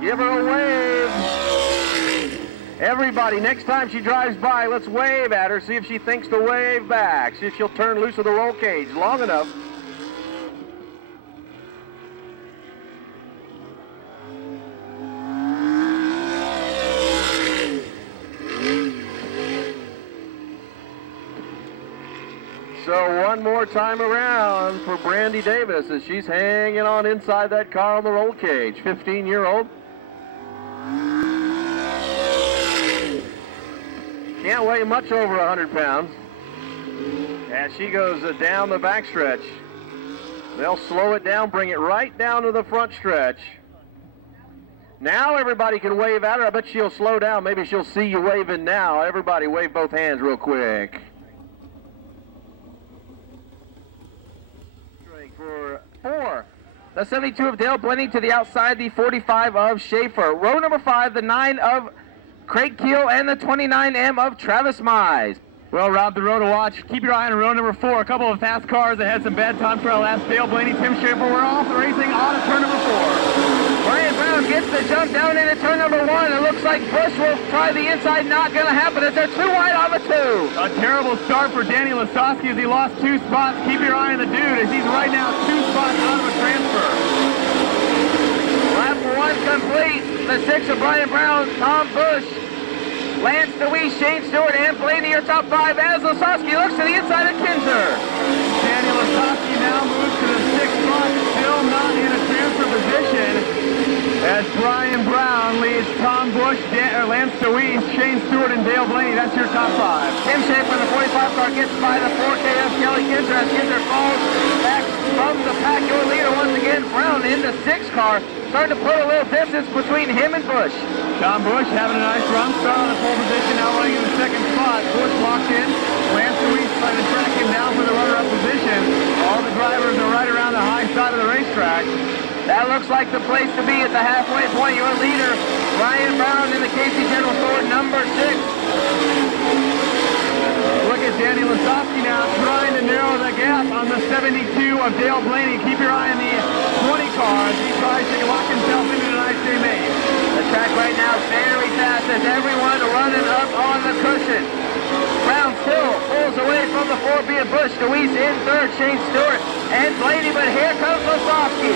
Give her a wave. Everybody, next time she drives by, let's wave at her, see if she thinks to wave back, see if she'll turn loose of the roll cage long enough. So one more time around for Brandy Davis as she's hanging on inside that car on the roll cage, 15-year-old. Can't weigh much over 100 pounds. As she goes down the backstretch. They'll slow it down, bring it right down to the front stretch. Now everybody can wave at her. I bet she'll slow down. Maybe she'll see you waving now. Everybody wave both hands real quick. For 4. The 72 of Dale Blenny to the outside, the 45 of Schaefer. Row number 5, the 9 of Craig Keel and the 29M of Travis Mize. Well, Rob, the row to watch. Keep your eye on row number 4. A couple of fast cars that had some bad time for our last. Dale Blenny, Tim Schaefer. We're off racing on to turn number 4. Brian Brown gets the jump down into turn number 1. It looks like Bush will try the inside. Not going to happen as they're too wide on the 2. A terrible start for Danny Lasowski as he lost 2 spots. Keep your eye on the dude as he's right now 2 spots out of a transfer. Lap 1 complete. The 6 of Brian Brown, Tom Bush, Lance DeWeese, Shane Stewart, and Blaney are top 5 as Lasowski looks to the inside of Kinzer. Danny Lasowski now moves to the 6th spot, still not in a transfer position. As Brian Brown leads Tom Bush, Lance DeWeese, Shane Stewart, and Dale Blaney. That's your top 5. Tim Schaefer in the 45 car gets by the 4K of Kelly Kinzer as Kinzer falls back from the pack. Your leader once again, Brown in the 6 car. Starting to put a little distance between him and Bush. Tom Bush having a nice run. Start on the pole position, now running in the 2nd spot. Bush locked in. Lance DeWeese trying to track him down for the runner-up position. All the drivers are right around the high side of the racetrack. That looks like the place to be at the halfway point. Your leader, Brian Brown in the Casey General Store, number 6. Look at Danny Lasowski now trying to narrow the gap on the 72 of Dale Blaney. Keep your eye on the 20 cars. He tries to lock himself into an nice day main. The track right now very fast as everyone running up on the cushion. Brown still pulls away from the 4B of Bush. DeWeese in 3rd, Shane Stewart and Blaney, but here comes Lasowski.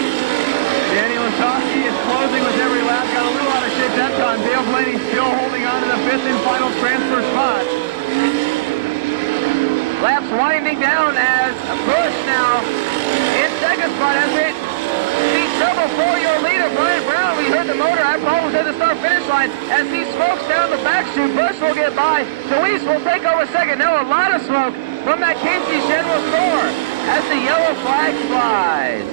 Danny Lasowski is closing with every lap. Got a little out of shape that time. Dale Blaney still holding on to the 5th and final transfer spot. Laps winding down as Bush now in 2nd spot as it sees trouble for your leader, Brian Brown. We heard the motor have problems at the start-finish line as he smokes down the back chute. Bush will get by. DeWeese will take over 2nd. Now a lot of smoke from that Casey's General Store as the yellow flag flies.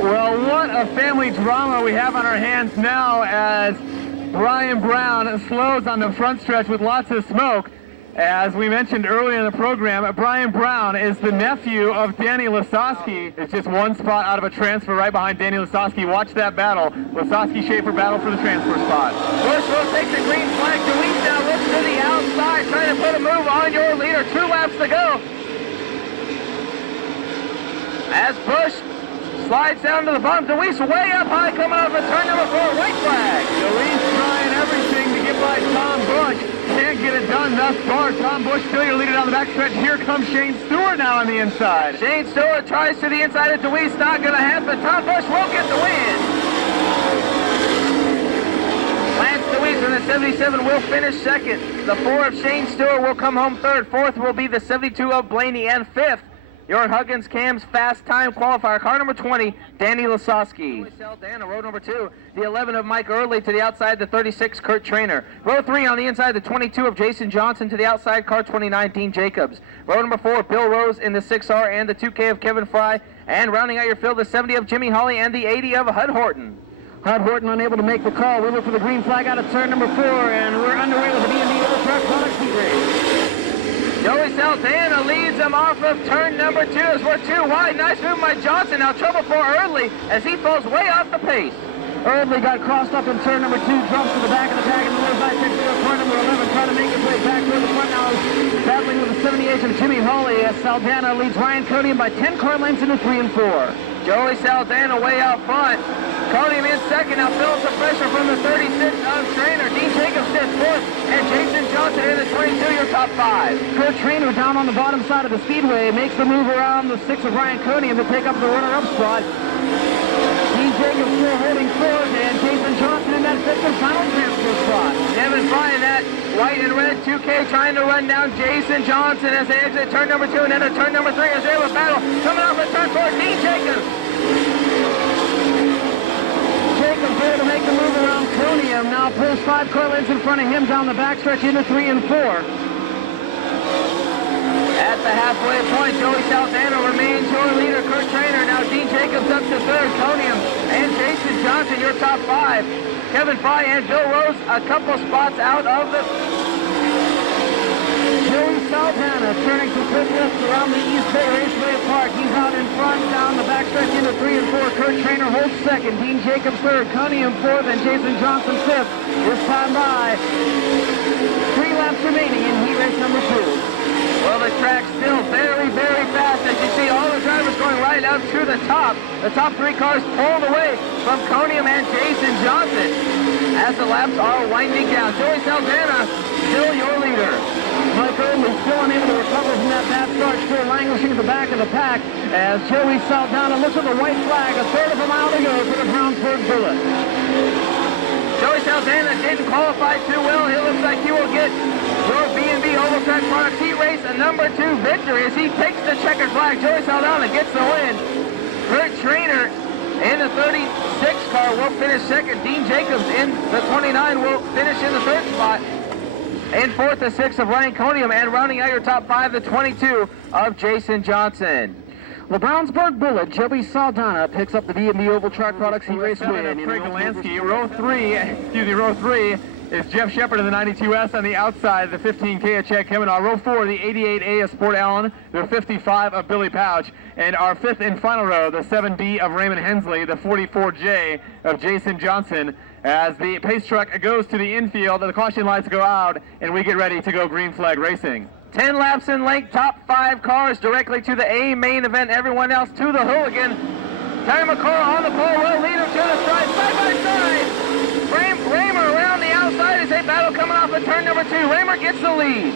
Well, what a family drama we have on our hands now as Brian Brown slows on the front stretch with lots of smoke. As we mentioned earlier in the program, Brian Brown is the nephew of Danny Lasowski. It's just 1 spot out of a transfer right behind Danny Lasowski. Watch that battle. Lasowski-Schaefer battle for the transfer spot. Bush will take the green flag. DeWeese now looks to the outside, trying to put a move on your leader. 2 laps to go. As Bush slides down to the bottom. DeWeese way up high coming off of turn number 4. White flag. DeWeese trying everything to get by Tom Bush. Can't get it done thus far. Tom Bush still your leader down the backstretch. Here comes Shane Stewart now on the inside. Shane Stewart tries to the inside of DeWeese. Not going to happen. Tom Bush will get the win. Lance DeWeese in the 77 will finish 2nd. The 4 of Shane Stewart will come home 3rd. 4th will be the 72 of Blaney, and 5th, your Huggins Cam's fast time qualifier, car number 20, Danny Lasowski. Dan, row number 2, the 11 of Mike Early to the outside, the 36, Kurt Trainer. Row 3 on the inside, the 22 of Jason Johnson to the outside, car 29, Dean Jacobs. Row number 4, Bill Rose in the 6R and the 2K of Kevin Fry. And rounding out your field, the 70 of Jimmy Hawley and the 80 of Hud Horton. Hud Horton unable to make the call. We look for the green flag out of turn number 4, and we're underway with the B&D Overtrack Products Heat Race. Joey Saldana leads them off of turn number 2 as we're 2 wide. Nice move by Johnson. Now trouble for Early as he falls way off the pace. Early got crossed up in turn number 2, jumps to the back of the tag, and the low side takes to turn number 11, trying to make his way back toward the front now, battling with the 78 of Jimmy Hawley as Saldana leads Ryan Cody by 10 car lengths into 3 and 4. Joey Saldana way out front. Conium in second. Now feeling some pressure from the 36 of Trainer. Dean Jacobs sits fourth. And Jason Johnson in the 22, your top 5. Kurt Trainer down on the bottom side of the speedway makes the move around the 6 of Ryan Conium to take up the runner-up spot. Dean Jacobs still holding fourth, and Jason Johnson in that 5th and final transfer spot. Devin Fry in that white and red 2K trying to run down Jason Johnson as they exit turn number 2 and enter turn number 3 as they have a battle. Coming off of turn 4, Dean Jacobs. Jacobs able to make the move around Conium. Now pulls 5 car lengths in front of him down the backstretch into 3 and 4. At the halfway point, Joey Saldana remains your leader. Kurt Trainer. Now Dean Jacobs up to 3rd. Conium and Jason Johnson, your top 5. Kevin Fry and Bill Rose a couple spots out of the... Joey Saldana turning to pit left around the East Bay Raceway Park. He's out in front down the backstretch into 3 and 4. Kurt Trainer holds 2nd. Dean Jacobs 3rd. Conium 4th and Jason Johnson 5th. This time by 3 laps remaining in heat race number 2. Well, the track's still very, very fast. As you see, all the drivers going right up to the top. The top 3 cars pulled away from Conium and Jason Johnson as the laps are winding down. Joey Saldana, still your leader. Mike Oldley still unable to recover from that bad start, still languishing at the back of the pack as Joey Saldana looks at the white flag, a third of a mile to go for the Brownsburg Bullet. Joey Saldana didn't qualify too well. He looks like he will get your B&B Oval Track Products Heat Race a number 2 victory as he takes the checkered flag. Joey Saldana gets the win. Kurt Trainer in the 36 car will finish 2nd. Dean Jacobs in the 29 will finish in the 3rd spot. In 4th, the 6 of Ryan Conium, and rounding out your top 5, the 22 of Jason Johnson. The Brownsburg Bullet, Joey Saldana, picks up the B&B Oval Track Products Heat Race win. Craig Delansky. Row 3 is Jeff Shepard in the 92S on the outside, the 15K of Chad Kemmenaugh. Row 4, the 88A of Sport Allen, the 55 of Billy Pouch. And our 5th and final row, the 7D of Raymond Hensley, the 44J of Jason Johnson. As the pace truck goes to the infield, the caution lights go out, and we get ready to go green flag racing. 10 laps in length, top 5 cars directly to the A main event. Everyone else to the hooligan. Terry McCall on the pole, well leader to the side, side by side. Raymer around the outside as a battle coming off of turn number 2. Raymer gets the lead.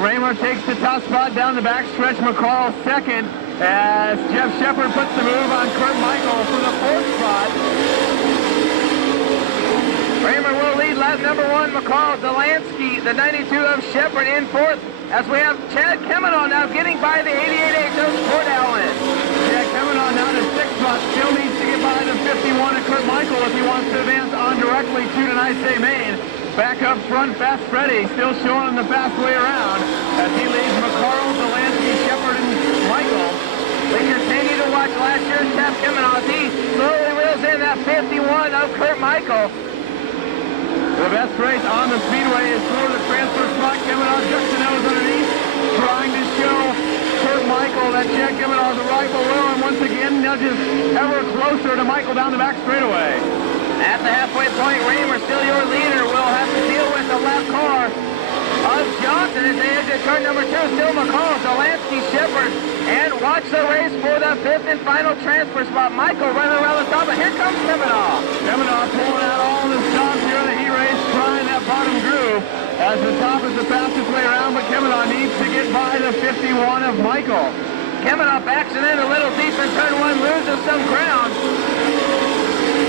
Raymer takes the top spot down the back stretch. McCall 2nd as Jeff Shepard puts the move on Kurt Michael for the 4th spot. Raymer will lead lap number 1. McCall, Delansky, the 92 of Shepard in 4th. As we have Chad Kemmenaugh now getting by the 88H of Sport Allen. Chad Kemmenaugh now to 6th spot. Still needs to get by the 51 of Kurt Michael if he wants to advance on directly to tonight's A main. Back up front, Fast Freddy still showing him the fast way around as he leads McCarl, Delansky, Shepard, and Michael. We continue to watch last year's Chad Kemmenaugh as he slowly reels in that 51 of Kurt Michael. The best race on the speedway is for the transfer spot. Kemmenaugh ducks the nose underneath, trying to show Kurt Michael that Chad Kemmenaugh is right below, and once again nudges ever closer to Michael down the back straightaway. At the halfway point, Raymer, still your leader, will have to deal with the left car of Johnson as they exit turn number 2. Still McCall, Delansky, Shepard, and watch the race for the 5th and final transfer spot. Michael running around the top, and here comes Kemmenaugh. Kemmenaugh pulling out all the stops here in the heat race, trying that bottom groove as the top is the fastest way around, but Kemmenaugh needs to get by the 51 of Michael. Kemmenaugh backs it in a little deep in turn 1, loses some ground.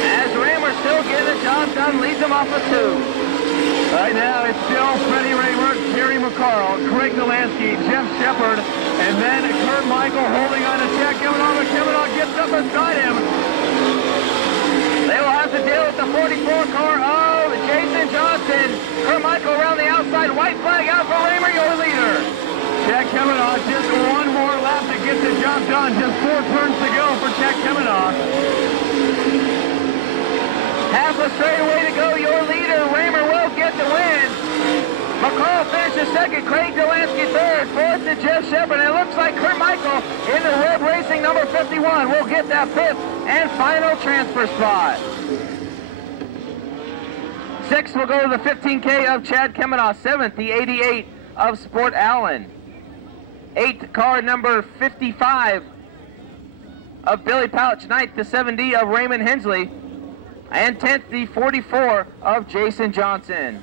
As Raymer still getting the job done, leads him off of 2. Right now, it's still Freddie Raymer, Jerry McCarl, Craig Delansky, Jeff Shepard, and then Kurt Michael holding on to Chad Kemmenaugh, but Kemmenaugh gets up beside him. They will have to deal with the 44 car of Jason Johnson. Kurt Michael around the outside, white flag out for Raymer, your leader. Chad Kemmenaugh, just one more lap to get the job done. Just 4 turns to go for Chad Kemmenaugh. Half a straightaway to go, your leader. Raymer will get the win. McCall finishes 2nd, Craig Delansky 3rd, 4th to Jeff Shepard. And it looks like Kurt Michael in the red racing number 51 will get that 5th and final transfer spot. 6th will go to the 15K of Chad Kemmenaugh. 7th, the 88 of Sport Allen. 8th, car number 55 of Billy Pouch. 9th, the 7D of Raymond Hensley. And 10th, the 44 of Jason Johnson.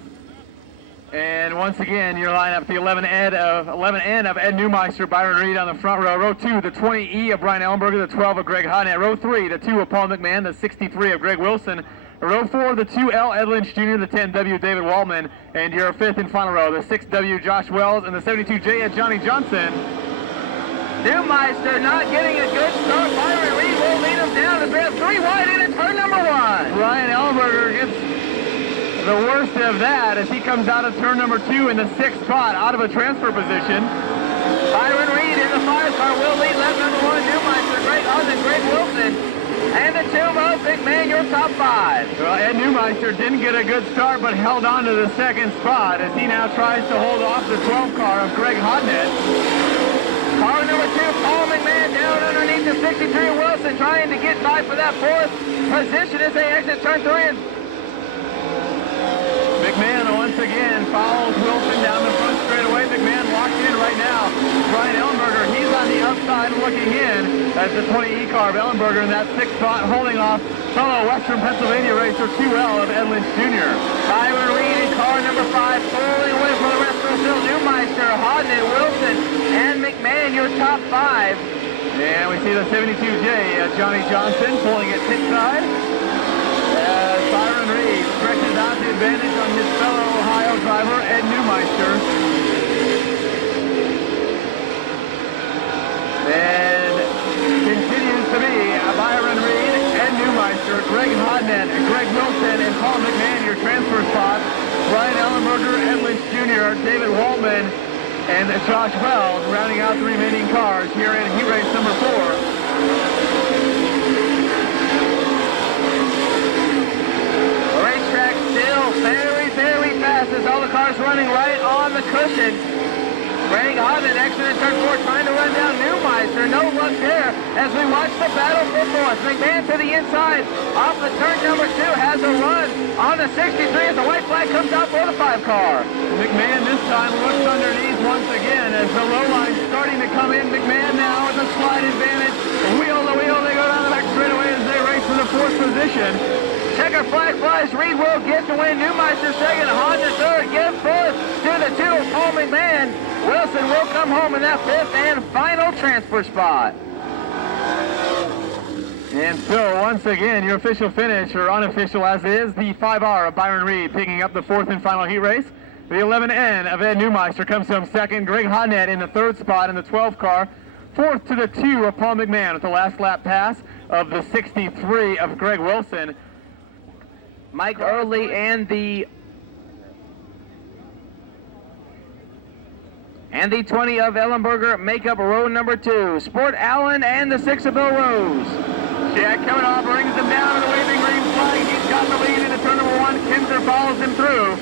And once again, your lineup, the 11N of Ed Neumeister, Byron Reed on the front row. Row 2, the 20E of Brian Ellenberger, the 12 of Greg Hodnett. Row 3, the 2 of Paul McMahon, the 63 of Greg Wilson. Row 4, the 2L Ed Lynch Jr., the 10W David Waldman. And your 5th and final row, the 6W Josh Wells, and the 72J Ed Johnny Johnson. Neumeister not getting a good start. Byron Reed will lead him down as we have 3 wide into turn number 1. Brian Ellenberger gets the worst of that as he comes out of turn number 2 in the 6th spot out of a transfer position. Byron Reed in the 5 car will lead lap number 1. Neumeister, Greg Hodnett, Greg Wilson, and the 2 of Big Man, your top 5. Well, Ed Neumeister didn't get a good start but held on to the 2nd spot as he now tries to hold off the 12 car of Greg Hodnett. Car number 2, Paul McMahon down underneath the 63 Wilson, trying to get by for that 4th position as they exit turn 3. McMahon once again follows Wilson down the front straightaway. McMahon locked in right now. Brian Ellenberger, he's on the outside looking in as the 20E car of Ellenberger in that 6th spot, holding off fellow Western Pennsylvania racer 2L of Ed Lynch Jr. Byron Reed in car number 5, pulling away from the rest of the field. Neumeister, Hodnett, Wilson, and McMahon, your top 5. And we see the 72J, Johnny Johnson, pulling it pit side. As Byron Reed stretches out the advantage on his fellow Ohio driver, Ed Neumeister. And continues to be Byron Reed, Ed Neumeister, Greg Hodnett, Greg Wilson, and Paul McMahon, your transfer spots. Brian Ellenberger, Ed Lynch Jr., David Waldman, and Josh Wells rounding out the remaining cars here in heat race number 4. Very, very fast as all the cars running right on the cushion. Greg Hodnett exited turn 4 trying to run down Neumeister. No luck there as we watch the battle for 4th. McMahon to the inside off the turn number 2 has a run on the 63 as the white flag comes out for the 5 car. McMahon this time looks underneath once again as the low line starting to come in. McMahon now with a slide advantage. Wheel to wheel, they go down the back straightaway as they race for the 4th position. Checker flag flies. Reed will get to win. Neumeister 2nd. Hodnett 3rd. Give 4th to the 2 of Paul McMahon. Wilson will come home in that 5th and final transfer spot. And so once again, your official finish, or unofficial as is, the 5R of Byron Reed picking up the 4th and final heat race. The 11N of Ed Neumeister comes home 2nd. Greg Hodnett in the 3rd spot in the 12 car. 4th to the 2 of Paul McMahon with the last lap pass of the 63 of Greg Wilson. Mike Early and the 20 of Ellenberger make up row number 2. Sport Allen and the 6 of Bill Rose. Jack Kavanaugh brings him down to the waving green flag. He's got the lead into turn number 1. Kinzer follows him through.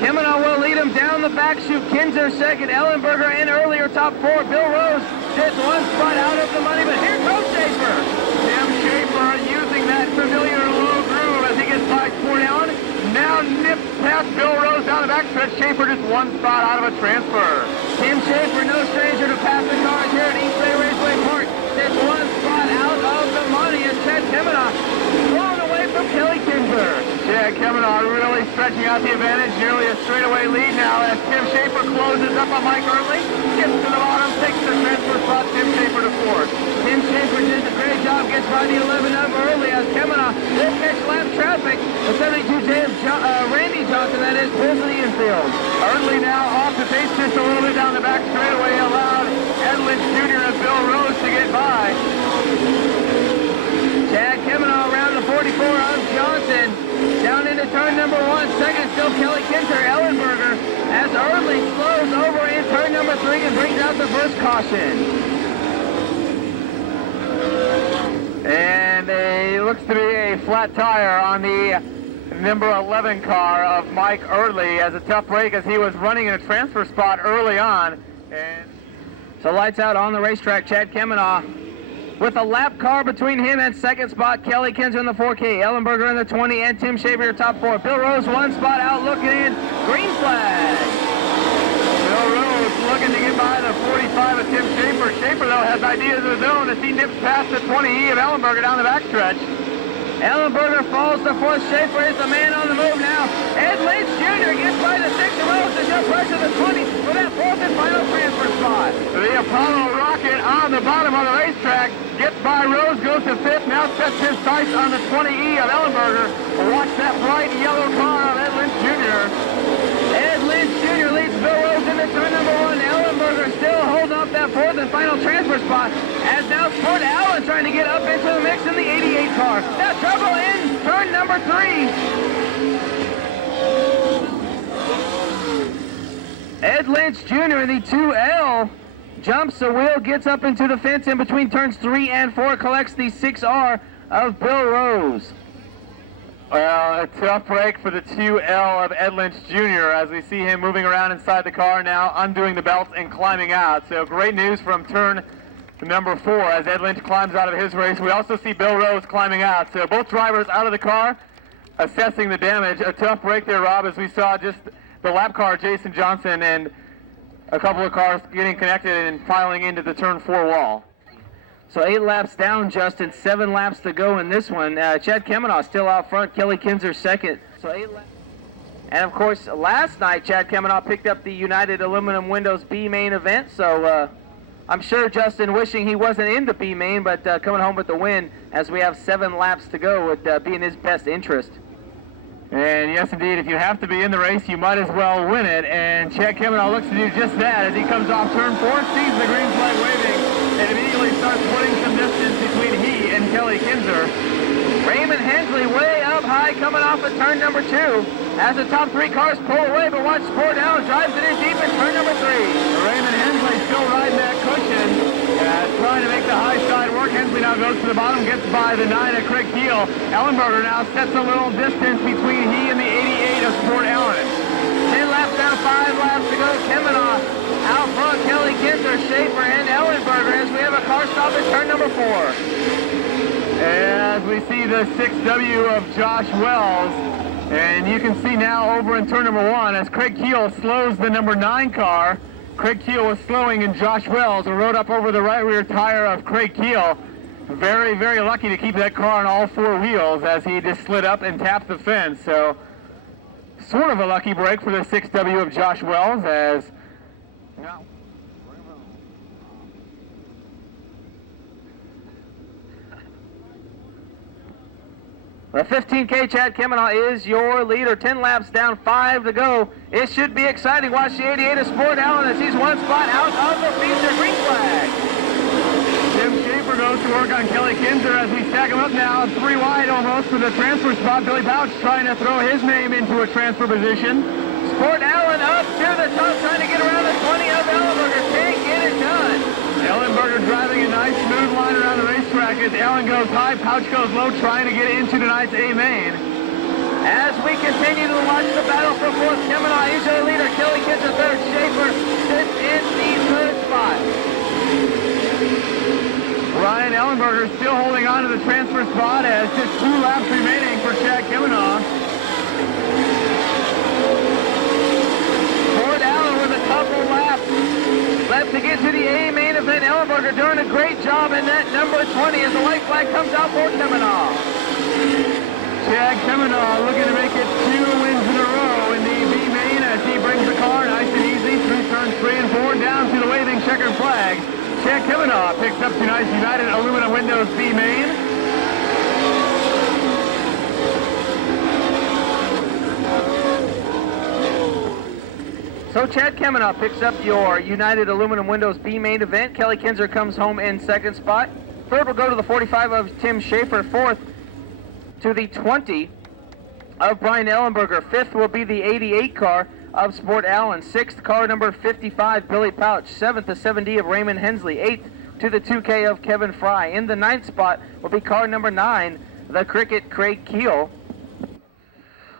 Kavanaugh will lead him down the back chute. Kinzer 2nd. Ellenberger and earlier top 4. Bill Rose just 1 spot out of the money, but here goes Schaefer. Tim Schaefer using that familiar low groove as he gets by Sport Allen. Now nips past Bill Rose down the backstretch. Schaefer just 1 spot out of a transfer. Tim Schaefer, no stranger to passing cars here at East Bay Raceway Park. Just 1 spot out of the money as Chad Kavanaugh blown away from Kelly Kinzer. Chad Kavanaugh really stretching out the advantage. Nearly a straightaway lead now as Tim Schaefer closes up on Mike Early. Gets to the bottom, takes the transfer spot. Tim Schaefer to 4th. Tim Schaefer did a great job, gets by the 11 of Early as Kavanaugh will catch lap traffic. The 72J of Randy Johnson, that is, pulls to the infield. Early now off the pace just a little bit down the back straightaway, allowed Ed Lynch Jr. and Bill Rose to get by. Chad Kavanaugh around the 44 of Johnson. Down into turn number 1. 2nd still Kelly Kinzer. Ellenberger as Early slows over in turn number 3 and brings out the first caution. And it looks to be a flat tire on the number 11 car of Mike Early as a tough break as he was running in a transfer spot early on. And so lights out on the racetrack. Chad Kavanaugh with a lap car between him and 2nd spot. Kelly Kinzer in the 4K. Ellenberger in the 20 and Tim Schaefer top 4. Bill Rose 1 spot out looking in. Green flag. Bill Rose looking to get by the 45 of Tim Schaefer. Schaefer, though, has ideas of his own as he nips past the 20E of Ellenberger down the backstretch. Ellenberger falls to fourth. Schaefer is the man on the move now. Ed Lynch Jr. gets by the 6 of Rose to just pressure the 20 for that fourth and final transfer spot. The Apollo Rocket on the bottom of the racetrack gets by Rose, goes to fifth, now sets his sights on the 20E of Ellenberger. Watch that bright yellow car of Ed Lynch Jr. Ed Lynch Jr. leads Bill Rose into turn number 1. Ellenberger still holding off that fourth and final transfer spot, as now Sport Allen trying to get up into the mix in the 88 car. Now trouble in turn number 3. Ed Lynch Jr. in the 2L jumps the wheel, gets up into the fence in between turns 3 and 4, collects the 6R of Bill Rose. Well, a tough break for the 2L of Ed Lynch Jr. as we see him moving around inside the car now, undoing the belts and climbing out. So great news from turn number 4 as Ed Lynch climbs out of his race. We also see Bill Rose climbing out. So both drivers out of the car, assessing the damage. A tough break there, Rob, as we saw just the lap car, Jason Johnson, and a couple of cars getting connected and filing into the turn 4 wall. So 8 laps down, Justin. 7 laps to go in this one. Chad Kemenaugh still out front. Kelly Kinzer second. So 8 laps. And of course, last night Chad Kemenaugh picked up the United Aluminum Windows B main event. So I'm sure Justin wishing he wasn't in the B main, but coming home with the win as we have 7 laps to go would be in his best interest. And yes, indeed, if you have to be in the race, you might as well win it. And Chad Kemenaugh looks to do just that as he comes off turn 4, sees the green flag waving, and immediately starts putting some distance between he and Kelly Kinzer. Raymond Hensley way up high coming off of turn number 2. As the top 3 cars pull away, but watch Sport Allen drives it in deep in turn number 3. Raymond Hensley still riding that cushion, trying to make the high side work. Hensley now goes to the bottom, gets by the 9 of Craig Keel. Ellenberger now sets a little distance between he and the 88 of Sport Allen. 10 laps down, 5 laps to go. Kemenaugh out front, Kelly Kinzer, Schaefer, and Ellenberger as we have a car stop at turn number 4. As we see the 6W of Josh Wells, and you can see now over in turn number 1 as Craig Keel slows the number 9 car. Craig Keel was slowing, and Josh Wells rode up over the right rear tire of Craig Keel. Very, very lucky to keep that car on all 4 wheels as he just slid up and tapped the fence. So sort of a lucky break for the 6W of Josh Wells as... The 15K Chad Kemenaugh is your leader. 10 laps down, 5 to go. It should be exciting. Watch the 88 of Sport Allen as he's 1 spot out of the feature. Green flag. Tim Schaefer goes to work on Kelly Kinzer as we stack him up now. 3 wide almost for the transfer spot. Billy Pouch trying to throw his name into a transfer position. Sport Allen up to the top, trying to get around the 20 of Ellenberger. Can't get it done. Ellenberger driving a nice smooth line around the racetrack as Allen goes high, Pouch goes low, trying to get into tonight's A main. As we continue to watch the battle for fourth, Kemenaugh is your leader. Kelly Kinzer third. Schaefer sits in the third spot. Ryan Ellenberger still holding on to the transfer spot as just 2 laps remaining for Chad Kemenaugh. Sport Allen with a couple laps left to get to the A main event. Ellenberger doing a great job in that number 20 as the white flag comes out for Kemenaugh. Chad Kemenaugh looking to make it 2 wins in a row in the B main as he brings the car nice and easy through turns 3 and 4 down to the waving checkered flag. Chad Kemenaugh picks up tonight's United Aluminum Windows B main. So Chad Kemenaugh picks up your United Aluminum Windows B main event. Kelly Kinzer comes home in second spot. Third will go to the 45 of Tim Schaefer. Fourth to the 20 of Brian Ellenberger. Fifth will be the 88 car of Sport Allen. Sixth, car number 55, Billy Pouch. Seventh, the 7D of Raymond Hensley. Eighth to the 2K of Kevin Fry. In the 9th spot will be car number 9, the Cricket Craig Keel.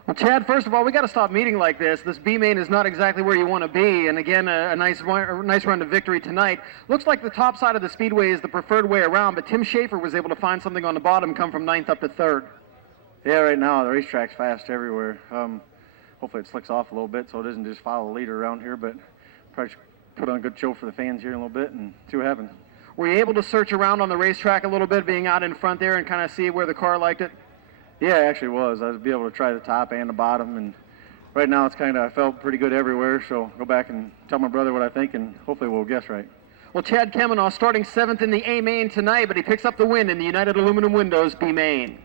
Well, Chad, first of all, we got to stop meeting like this. This B main is not exactly where you want to be, and again, a nice run to victory tonight. Looks like the top side of the speedway is the preferred way around, but Tim Schaefer was able to find something on the bottom, come from 9th up to 3rd. Yeah, right now the racetrack's fast everywhere. Hopefully it slicks off a little bit so it doesn't just follow the leader around here, but put on a good show for the fans here in a little bit and see what happens. Were you able to search around on the racetrack a little bit, being out in front there, and kind of see where the car liked it? Yeah, I actually was. I was able to try the top and the bottom, and right now it's I felt pretty good everywhere, so go back and tell my brother what I think, and hopefully we'll guess right. Well, Chad Kemenow starting 7th in the A main tonight, but he picks up the win in the United Aluminum Windows B main.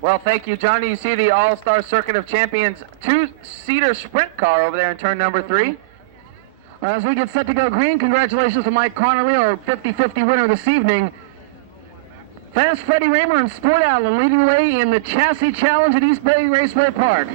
Well, thank you, Johnny. You see the All-Star Circuit of Champions two-seater sprint car over there in turn number 3. As we get set to go green, congratulations to Mike Connerly, our 50-50 winner this evening. Fast Freddie Raymer and Sport Allen leading the way in the Chassis Challenge at East Bay Raceway Park.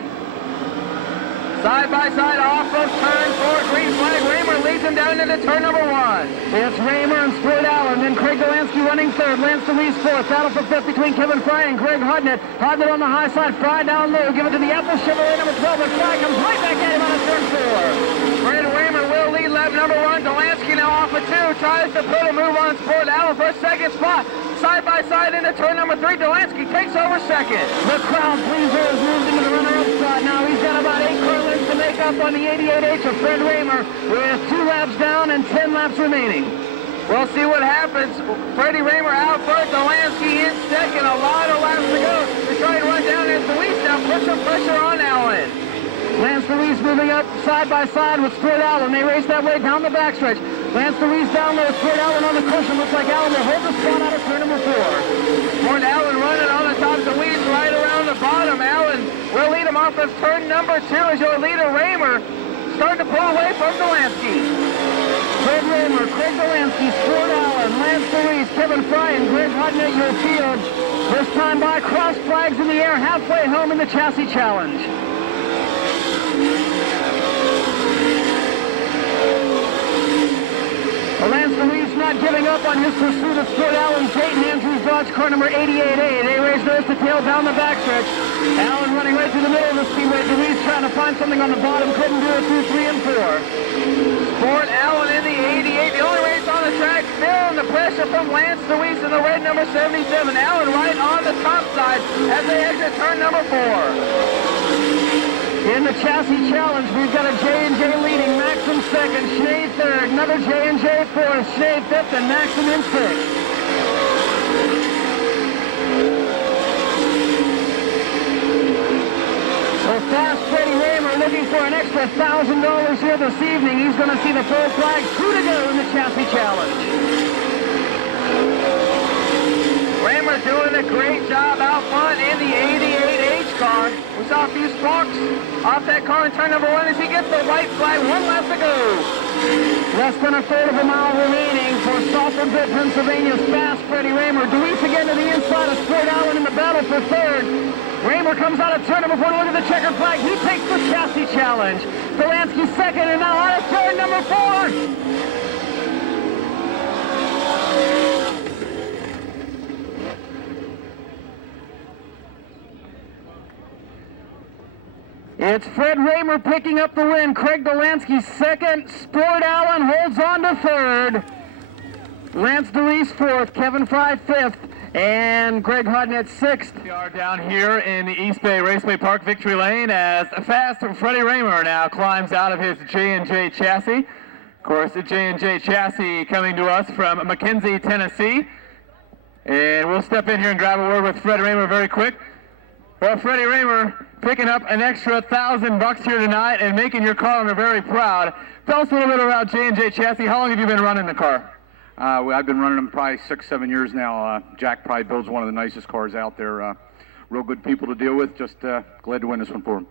Side by side off of turn 4, green flag. Raymer leads him down into turn number 1. It's Raymer and Sport Allen, then Craig Delansky running 3rd, Lance DeWeese 4th. Battle for 5th between Kevin Fry and Greg Hudnett. Hudnett on the high side, Fry down low. Give it to the Apple Chevrolet number 12, but Fry comes right back at him on turn 4. Fred Raymer will lead lap number 1. Delansky now off of 2. Tries to put a move on Sport Allen for a second spot. Side by side into turn number 3. Delansky takes over 2nd. The crowd pleaser has moved into the runner-up spot. Now he's got about 8 car lengths to make up on the 88H of Fred Raymer with 2 laps down and 10 laps remaining. We'll see what happens. Freddie Raymer out first. Delansky in 2nd. A lot of laps to go to try and run down as Luis now puts some pressure on Allen. Lance DeWeese moving up side by side with Sport Allen. They race that way down the backstretch. Lance DeWeese down low, Sport Allen on the cushion. Looks like Allen will hold the spot out of turn number 4. Sport Allen running on the top. DeWeese right around the bottom. Allen will lead him off of turn number 2 as your leader Raymer starting to pull away from Delansky. Fred Raymer, Craig Delansky, Sport Allen, Lance DeWeese, Kevin Fry, and Greg Hudnett your field. This time by cross flags in the air halfway home in the Chassis Challenge. Lance DeWeese not giving up on his pursuit of Sport Allen's Dayton Andrews Dodge car number 88A. They race nose to tail down the backstretch. Allen running right through the middle of the speedway. DeWeese trying to find something on the bottom. Couldn't do it through 3 and 4. Sport Allen in the 88. The only race on the track. Feeling the pressure from Lance DeWeese in the red number 77. Allen right on the top side as they exit turn number 4. In the Chassis Challenge, we've got a J&J leading, Maxim 2nd, Schnee 3rd, another J&J 4th, Schnee 5th, and Maxim in 6th. So Fast Freddie Raymer looking for an extra $1,000 here this evening. He's going to see the full flag, 2 to go in the Chassis Challenge. Raymer doing a great job out front in the 88H car. We saw a few sparks off that car in turn number 1 as he gets the white flag. 1 lap to go. Less than a third of a mile remaining for Salfordville, Pennsylvania's Fast Freddie Raymer. DeWeese again to the inside of Sport Allen in the battle for 3rd. Raymer comes out of turn number 4 to look at the checkered flag. He takes the Chassis Challenge. Delansky 2nd and now out of turn number 4. It's Fred Raymer picking up the win. Craig Delansky 2nd. Sport Allen holds on to 3rd. Lance DeWeese 4th. Kevin Fry 5th. And Greg Hudnett 6th. We are down here in the East Bay Raceway Park victory lane as Fast Freddie Raymer now climbs out of his J&J chassis. Of course, the J&J chassis coming to us from McKenzie, Tennessee. And we'll step in here and grab a word with Fred Raymer very quick. Well, Freddie Raymer picking up an extra $1,000 here tonight and making your car owner very proud. Tell us a little bit about J&J Chassis. How long have you been running the car? I've been running them probably 6-7 years now. Jack probably builds one of the nicest cars out there. Real good people to deal with. Just glad to win this one for him.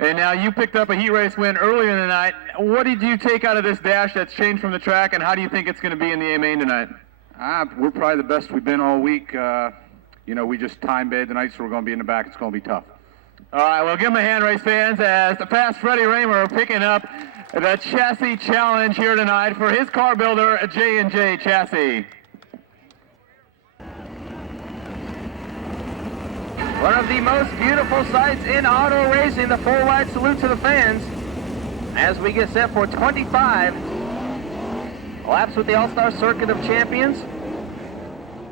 And now you picked up a heat race win earlier in the night. What did you take out of this dash that's changed from the track, and how do you think it's going to be in the A-Main tonight? We're probably the best we've been all week. We just time bad tonight, so we're going to be in the back. It's going to be tough. All right, well, give him a hand, race fans, as the Fast Freddie Raymer picking up the Chassis Challenge here tonight for his car builder, J&J Chassis. One of the most beautiful sights in auto racing, the full wide salute to the fans as we get set for 25 laps with the All-Star Circuit of Champions.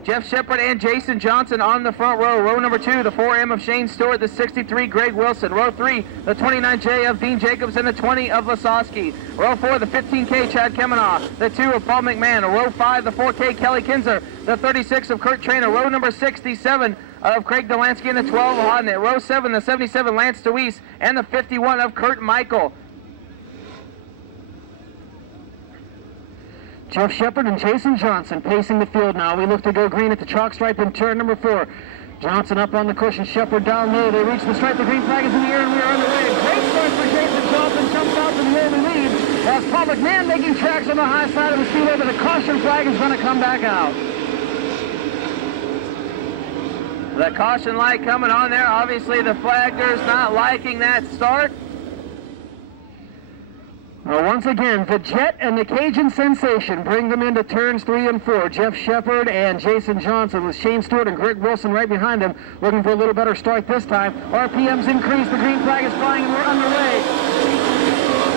Jeff Shepard and Jason Johnson on the front row. Row number 2, the 4M of Shane Stewart, the 63, Greg Wilson. Row 3, the 29J of Dean Jacobs and the 20 of Lasowski. Row 4, the 15K, Chad Kemenoff, the 2 of Paul McMahon. Row 5, the 4K, Kelly Kinzer, the 36 of Kurt Trainer. Row number 67 of Craig Delansky and the 12 of Hodnett. Row 7, the 77, Lance DeWeese, and the 51 of Kurt Michael. Jeff Shepard and Jason Johnson pacing the field now. We look to go green at the chalk stripe in turn number 4. Johnson up on the cushion, Shepard down low. They reach the stripe, the green flag is in the air, and we are underway. Great start for Jason Johnson, jumps out to the early lead. As Paul McMahon making tracks on the high side of the speedway, but the caution flag is going to come back out. The caution light coming on there. Obviously the flagger's not liking that start. Well, once again, the Jet and the Cajun Sensation bring them into turns 3 and 4. Jeff Shepard and Jason Johnson with Shane Stewart and Greg Wilson right behind them, looking for a little better start this time. RPMs increase, the green flag is flying, and we're underway.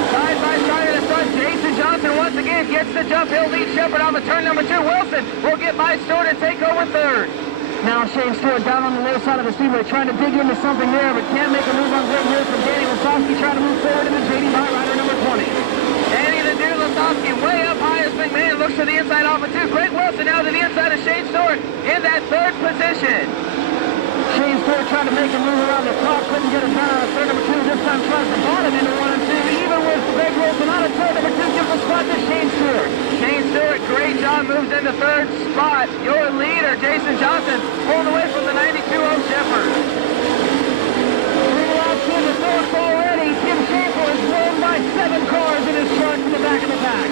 Side by side in the front, Jason Johnson once again gets the jump. He'll lead Shepard off of turn number 2. Wilson will get by Stewart and take over third. Now Shane Stewart down on the low side of the speedway, trying to dig into something there, but can't make a move on Greg Wilson. Danny Lasowski trying to move forward into JD Rider number 20. Danny the Dude Lasowski way up high as McMahon looks to the inside off of 2. Greg Wilson now to the inside of Shane Stewart in that third position. Shane Stewart trying to make a move around the top, couldn't get it down on turn number 2. This time tries to bottom into 1 and 2. Even with Greg Wilson on turn number 2, gives the spot to Shane Stewart. Shane Stewart, great job, moves into third spot. Your leader, Jason Johnson, pulling away from the 92 of Shepard. 3 laps in the fourth already. Tim Schaefer is blown by 7 cars in his truck from the back of the pack.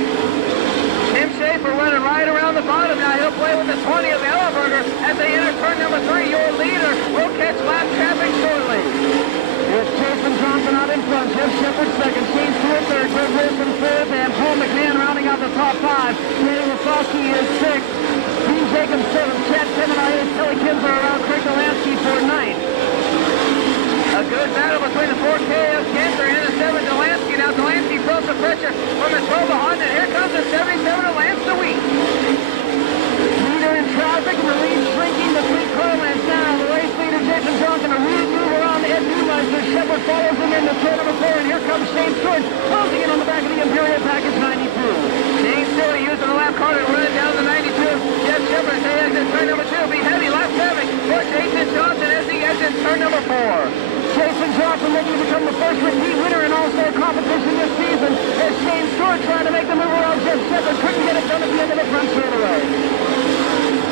Tim Schaefer running right around the bottom. Now he'll play with the 20 of Ellenberger as they enter turn number 3. Your leader will catch lap traffic shortly. It's Jason Johnson out in front, Jeff Shepard second, Shane Stewart third, Greg Wilson fourth, and Paul McMahon rounding out the top 5. Danny Lasowski is 6th, Dean Jacobs 7th, Chad Kemenoff 8th, Kelly Kinzer around Craig Delansky for 9th. A good battle between the 4K of Kinzer and the 7 Delansky. Now Delansky feels the pressure from the 12 of Honda. Here comes the 77 of Lance DeWeese. Leader in traffic, and the lead shrinking to 3 car lengths now. The race leader, Jason Johnson, a weird move around Ed Newmeister. Shepard follows him into turn number 4, and here comes Shane Stewart, closing in on the back of the Imperial Package 92. Shane Stewart using the lap car to run it down the 92. Jeff Shepard, they exit turn number 2. Be heavy lap traffic for Jason Johnson as he exits turn number 4. Jason Johnson looking to become the first repeat winner in All-Star competition this season. As Shane Stewart trying to make the move around Jeff Shepard, couldn't get it done at the end of the front straightaway.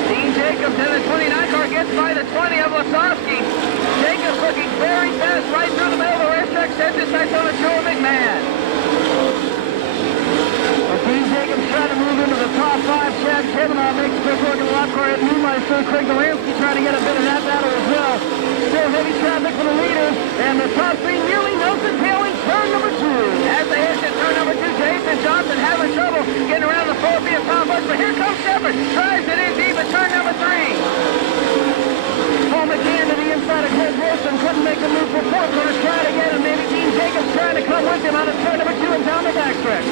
Dean Jacobs in the 29 car gets by the 20 of Lasowski. Jacobs looking very fast right through the middle of the racetrack. Sets his sights on the Joe McMahon. Dean Jacobs trying to move into the top 5. Chad Kemenoff makes a quick look at the lap car at Newmeister. Craig Delansky trying to get a bit of that battle as well. Still heavy traffic for the leaders, and the top 3 nearly nose to tail in turn number 2. As they exit turn number 2, Jason Johnson having trouble getting around the 4B of Tom Bush, but here comes Shepard. Drives it in deep at turn number 3. Paul McMahon to the inside of Greg Wilson, couldn't make the move for 4th. Going to try it again, and maybe Dean Jacobs trying to come with him out of turn number 2 and down the backstretch.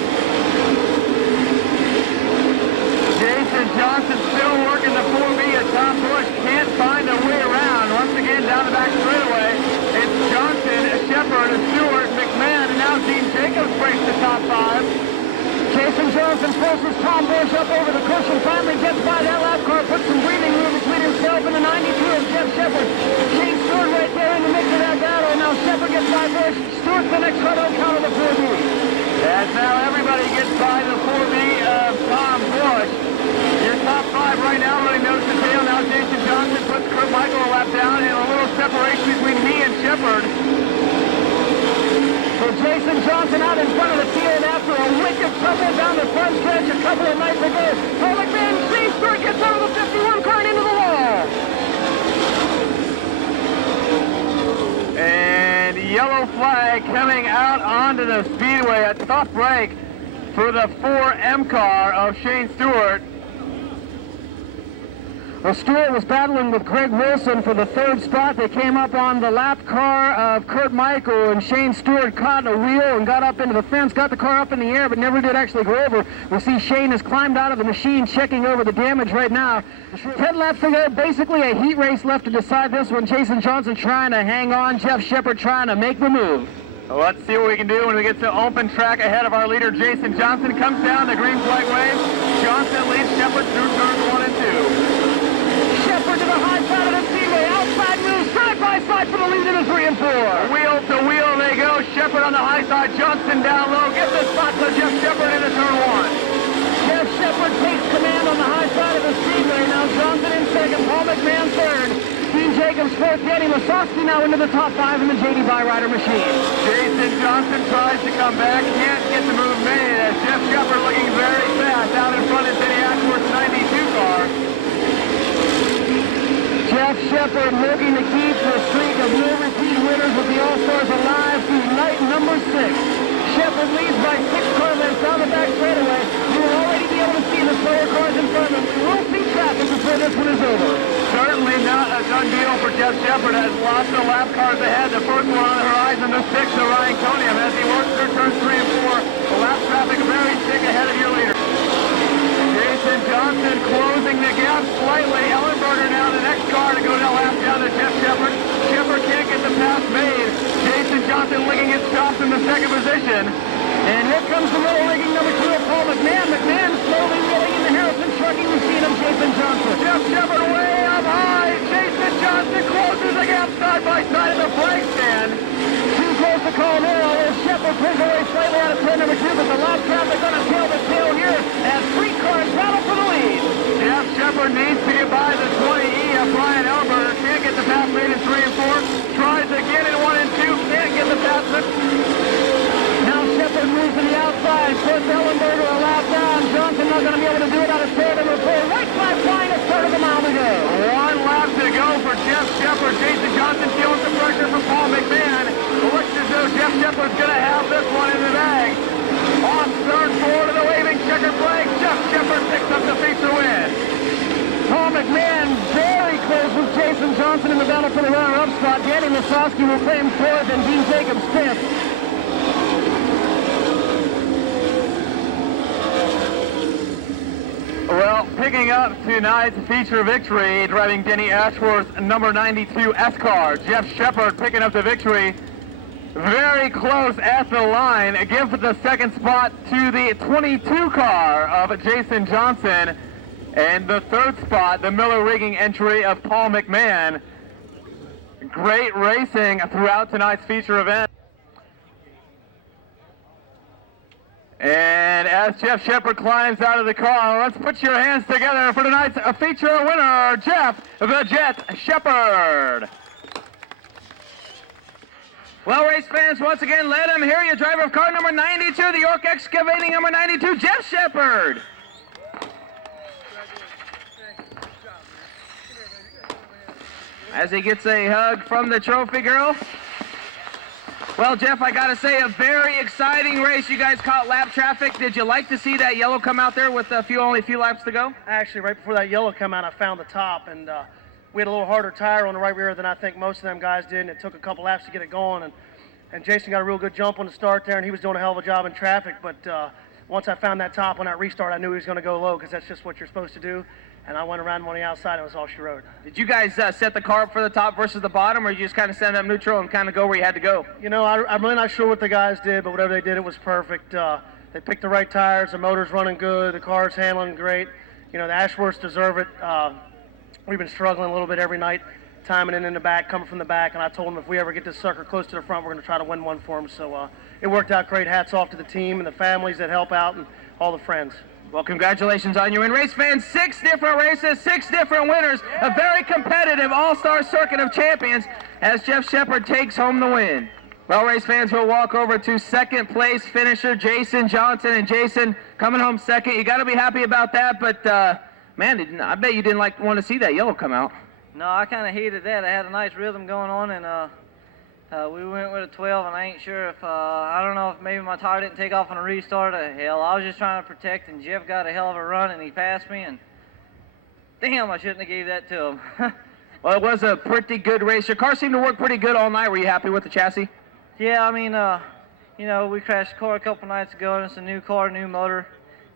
Jason Johnson still working the 4B at Tom Bush. Can't find a way around. Once again, down the back straightaway. It's Johnson, Shepard, Stewart, McMahon, and now Dean Jacobs breaks the top 5. Jason Johnson forces Tom Bush up over the cushion, finally gets by that lap car, puts some breathing room between himself and the 92 of Jeff Shepard. Shane Stewart right there in the mix of that battle. Now Shepard gets by Bush. Stewart's the next car to count on the 4B. As now everybody gets by the 4B of Tom Bush. Your top 5 right now running nose to tail. Now Jason Johnson puts Kurt Michael a lap down, and a little separation between he and Shepard. So Jason Johnson out in front of the field after a wicked tumble down the front stretch a couple of nights ago. Paul McMahon, Shane Stewart gets out of the 51 car and into the wall. And yellow flag coming out onto the speedway. A tough break for the 4M car of Shane Stewart. Well, Stewart was battling with Greg Wilson for the third spot. They came up on the lap car of Kurt Michael, and Shane Stewart caught a wheel and got up into the fence, got the car up in the air, but never did actually go over. We see Shane has climbed out of the machine, checking over the damage right now. 10 laps to go, basically a heat race left to decide this one. Jason Johnson trying to hang on, Jeff Shepard trying to make the move. Let's see what we can do when we get to open track ahead of our leader, Jason Johnson. Comes down the green flag wave. Johnson leads Shepard through turns 1 and 2. Shepard to the high side of the speedway. Outside move, side by side for the lead in the 3 and 4. Wheel to wheel they go. Shepard on the high side. Johnson down low. Gives the spot to Jeff Shepard into turn 1. Jeff Shepard takes command on the high side of the speedway. Now Johnson in second, Paul McMahon third. Dean Jacobs fourth, Danny Lasowski now into the top 5 in the JD Byrider machine. Jason Johnson tries to come back, can't get the move made as Jeff Shepard looking very fast. Out in front is Denny Ashworth's 92 car. Jeff Shepard looking to keep the streak of no repeat winners with the All-Stars alive through night number 6. Shepard leads by 6 car lengths down the back straightaway. You will already be able to see the slower cars in front of him. We will see traffic before this one is over. Certainly not a done deal for Jeff Shepard, has lots of lap cars ahead. The first one on the horizon, the 6th of Ryan Conium as he works through turns 3 and 4. The lap traffic very thick ahead of your leader. Jason Johnson closing the gap slightly. Ellenberger now the next car to go to lap down to Jeff Shepard. Shepard can't get the pass made. Jason Johnson licking his chops in the 2nd position. And here comes the little rigging number 2 of Paul McMahon. McMahon slowly wheeling in the Harrison trucking machine of Jason Johnson. Jeff Shepard way up high. Jason Johnson closes the gap side by side in the flag stand. Too close to call now. Shepard pulls away slightly out of turn number 2, but the lap traffic going to tail the tail here as 3 cars battle for the lead. Jeff Shepard needs to get by the 20E of Brian Ellenberger. Can't get the pass made in 3 and 4. Tries again in 1 and 2. Can't get the pass. Now Shepard moves to the outside, puts Ellenberger a lap down. Johnson not going to be able to do it out of third number 4. Right flag flying a third of a mile to go. 1 lap to go for Jeff Shepard. Jason Johnson feeling some pressure from Paul McMahon. It looks as though Jeff Shepard's going to have this one in the bag. Off third, forward to the waving checker flag. Jeff Shepard picks up the feature win. Paul McMahon very close with Jason Johnson in the battle for the runner-up spot. Danny Lasowski will claim 4th and Dean Jacobs 5th. Well, picking up tonight's feature victory, driving Denny Ashworth's number 92 S-car. Jeff Shepard picking up the victory. Very close at the line. Gives the 2nd spot to the 22 car of Jason Johnson. And the 3rd spot, the Miller Rigging entry of Paul McMahon. Great racing throughout tonight's feature event. And as Jeff Shepard climbs out of the car, let's put your hands together for tonight's feature winner, Jeff the Jet Shepard. Well, race fans, once again, let him hear you. Driver of car number 92, the York Excavating number 92, Jeff Shepard. As he gets a hug from the trophy girl. Well, Jeff, I got to say, a very exciting race. You guys caught lap traffic. Did you like to see that yellow come out there with only a few laps to go? Actually, right before that yellow come out, I found the top, and we had a little harder tire on the right rear than I think most of them guys did, and it took a couple laps to get it going. And Jason got a real good jump on the start there, and he was doing a hell of a job in traffic. But once I found that top on that restart, I knew he was going to go low because that's just what you're supposed to do. And I went around him on the outside, and it was all she wrote. Did you guys set the car up for the top versus the bottom, or you just kind of set it up neutral and kind of go where you had to go? You know, I'm really not sure what the guys did, but whatever they did, it was perfect. They picked the right tires, the motor's running good, the car's handling great. You know, the Ashworths deserve it. We've been struggling a little bit every night, timing in the back, coming from the back, and I told them if we ever get this sucker close to the front, we're going to try to win one for them. So it worked out great. Hats off to the team and the families that help out and all the friends. Well, congratulations on your win. Race fans, 6 different races, 6 different winners, a very competitive all-star circuit of champions as Jeff Shepard takes home the win. Well, race fans, we'll walk over to 2nd place finisher Jason Johnson, and Jason coming home 2nd. You got to be happy about that, but man, I bet you didn't want to see that yellow come out. No, I kind of hated that. I had a nice rhythm going on, and we went with a 12, and I ain't sure if, I don't know if maybe my tire didn't take off on a restart or hell. I was just trying to protect, and Jeff got a hell of a run, and he passed me, and damn, I shouldn't have gave that to him. Well, it was a pretty good race. Your car seemed to work pretty good all night. Were you happy with the chassis? Yeah, I mean, you know, we crashed the car a couple nights ago, and it's a new car, new motor.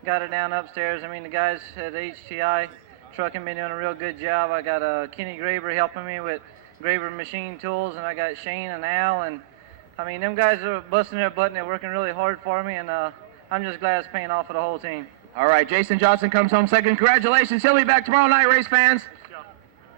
Got it down upstairs. I mean, the guys at HTI Trucking been doing a real good job. I got Kenny Graber helping me with Graber machine tools, and I got Shane and Al, and I mean, them guys are busting their butt and they're working really hard for me, and I'm just glad it's paying off for the whole team. All right, Jason Johnson comes home second. Congratulations. He'll be back tomorrow night, race fans.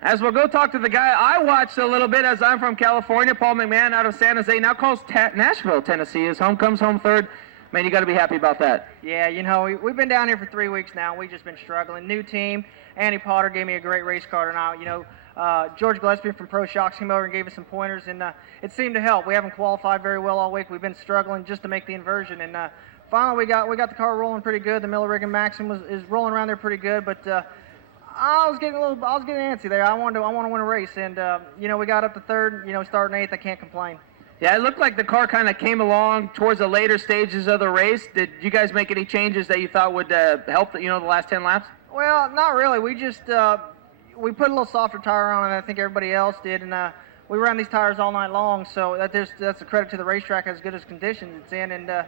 As we'll go talk to the guy I watched a little bit as I'm from California, Paul McMahon out of San Jose, now calls Nashville, Tennessee. His home comes home third. Man, you got to be happy about that. Yeah, you know, we've been down here for 3 weeks now. We've just been struggling. New team. Andy Potter gave me a great race car tonight. You know, George Gillespie from Pro Shocks came over and gave us some pointers, and it seemed to help. We haven't qualified very well all week. We've been struggling just to make the inversion, and finally we got the car rolling pretty good. The Miller Riggin Maxim is rolling around there pretty good, but I was getting antsy there. I want to win a race, and you know, we got up to third. You know, starting eighth. I can't complain. Yeah, it looked like the car kind of came along towards the later stages of the race. Did you guys make any changes that you thought would help, you know, the last 10 laps? Well, not really. We just we put a little softer tire on it than I think everybody else did, and we ran these tires all night long. So that's a credit to the racetrack, as good as conditions it's in. And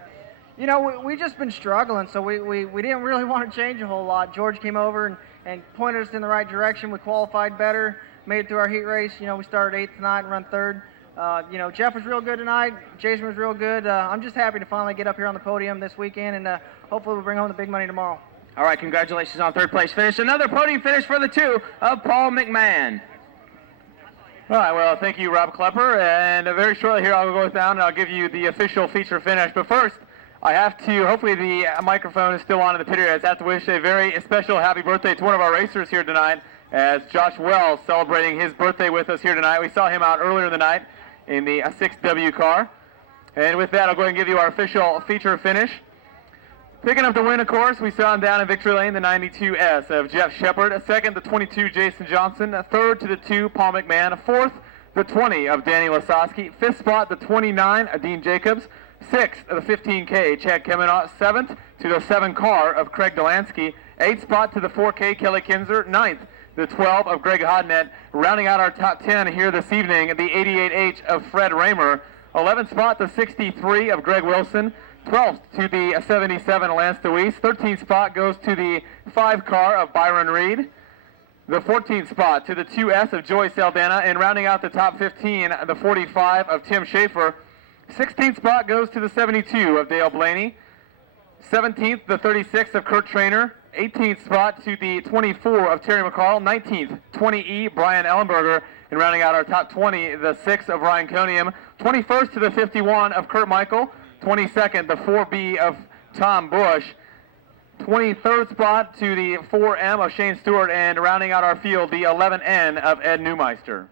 you know, we just been struggling, so we didn't really want to change a whole lot. George came over and pointed us in the right direction. We qualified better, made it through our heat race. You know, we started eighth tonight and run third. You know, Jeff was real good tonight. Jason was real good. I'm just happy to finally get up here on the podium this weekend, and hopefully we'll bring home the big money tomorrow. All right, congratulations on third place finish. Another podium finish for the two of Paul McMahon. All right, well, thank you, Rob Klepper. And very shortly here, I'll go down and I'll give you the official feature finish. But first, I have to, hopefully the microphone is still on in the pit area. I have to wish a very special happy birthday to one of our racers here tonight, as Josh Wells celebrating his birthday with us here tonight. We saw him out earlier in the night in the 6W car. And with that, I'll go ahead and give you our official feature finish. Picking up the win, of course, we saw him down in victory lane, the 92S of Jeff Shepard. Second, the 22, Jason Johnson. Third to the 2, Paul McMahon. Fourth, the 20 of Danny Lasowski. Fifth spot, the 29 of Dean Jacobs. Sixth, the 15K, Chad Kemenot. Seventh to the 7 car of Craig Delansky. Eighth spot to the 4K, Kelly Kinzer. Ninth, the 12 of Greg Hodnett. Rounding out our top 10 here this evening, the 88H of Fred Raymer. 11th spot, the 63 of Greg Wilson. 12th to the 77 Lance DeWeese. 13th spot goes to the 5 car of Byron Reed. The 14th spot to the 2S of Joey Saldana. And rounding out the top 15, the 45 of Tim Schaefer. 16th spot goes to the 72 of Dale Blaney. 17th, the 36 of Kurt Trainer. 18th spot to the 24 of Terry McCall. 19th, 20E, Brian Ellenberger. And rounding out our top 20, the 6 of Ryan Conium. 21st to the 51 of Kurt Michael. 22nd, the 4B of Tom Bush. 23rd spot to the 4M of Shane Stewart. And rounding out our field, the 11N of Ed Neumeister.